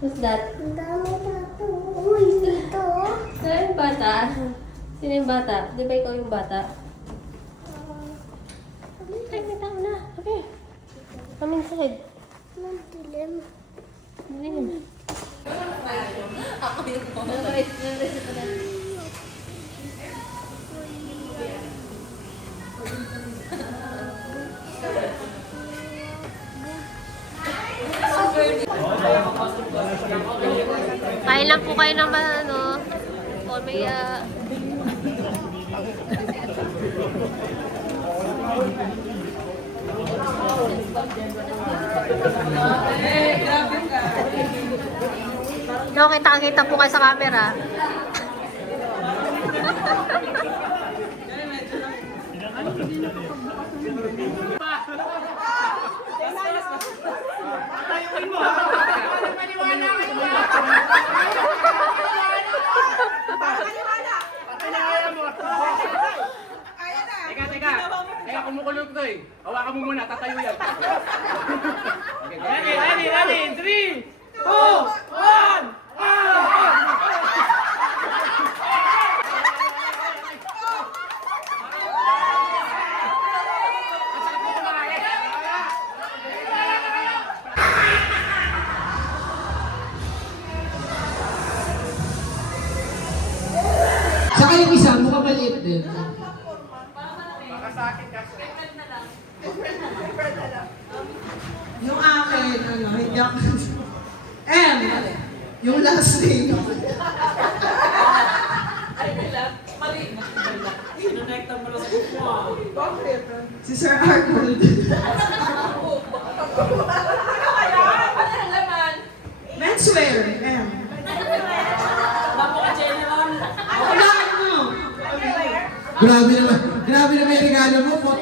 What's that? Ang dami na ito. Uy, dito. Sino yung bata? Sino yung bata? Di ba ikaw yung bata? Ay, may tao na. Okay. Come inside. Ang dilim. Dilim. Ako yung kain lang po kayo ng ano, o may no, kita po kayo sa camera. Teka, kumukulog to eh. Hawakan mo muna, tatayo yan. Ready, 3, 2, 1! Saka yung isa, mukhang maliit din. Baka sa akin kasi. Yung akin, ano, hindi ako... M! Yung last name. Si Sir Arnold. Menswear, M. Wala mo. Grabe naman yung regalo mo.